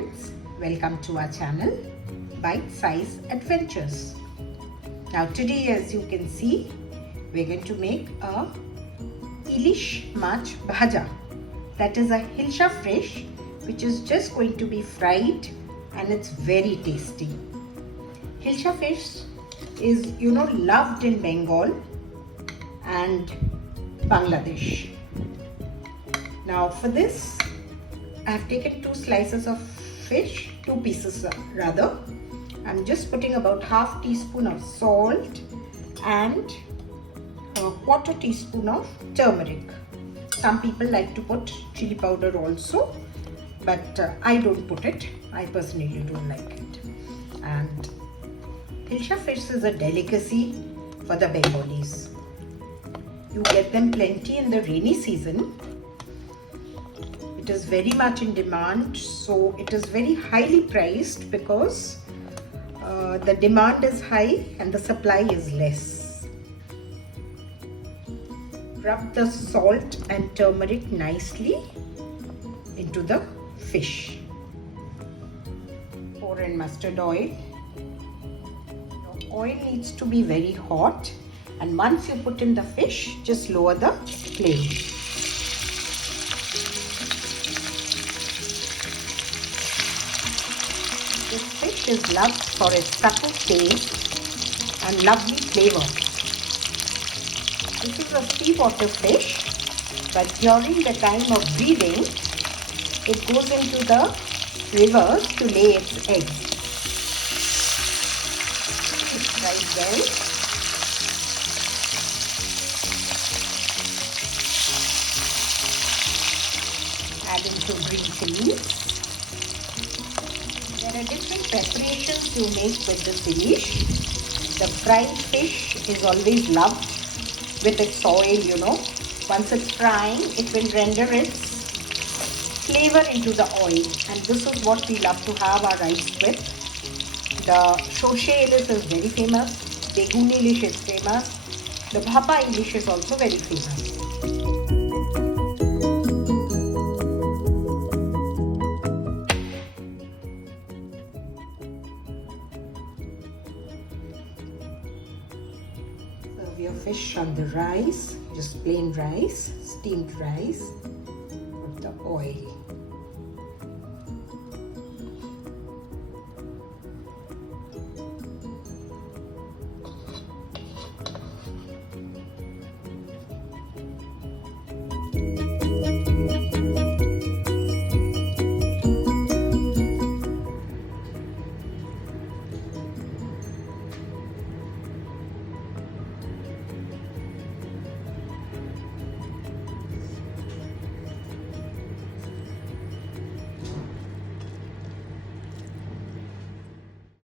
friends, welcome to our channel Bite Size Adventures. Now today, as you can see, we're going to make a Ilish Mach Bhaja. That is a Hilsha fish which is just going to be fried and it's very tasty. Hilsha fish is loved in Bengal and Bangladesh. Now for this I have taken 2 slices of fish, 2 pieces rather. I'm just putting about half teaspoon of salt and a quarter teaspoon of turmeric. Some people like to put chili powder also, but I don't put it. I personally don't like it. And Hilsha fish is a delicacy for the Bengalis. You get them plenty in the rainy season. It is very much in demand, so it is very highly priced because the demand is high and the supply is less. Rub the salt and turmeric nicely into the fish. Pour in mustard oil. The oil needs to be very hot, and once you put in the fish, just lower the flame. This fish is loved for its subtle taste and lovely flavor. This is a seawater fish, but during the time of breeding, it goes into the rivers to lay its eggs. It's fried well. Add into green chilies. There are different preparations you make with this Ilish. The fried fish is always loved with its oil, Once it's frying, it will render its flavor into the oil. And this is what we love to have our rice with. The Shoshe Ilish is very famous. Beguni Ilish is famous. The Bhapa Ilish is also very famous. Your fish on the rice, just plain rice, steamed rice with the oil.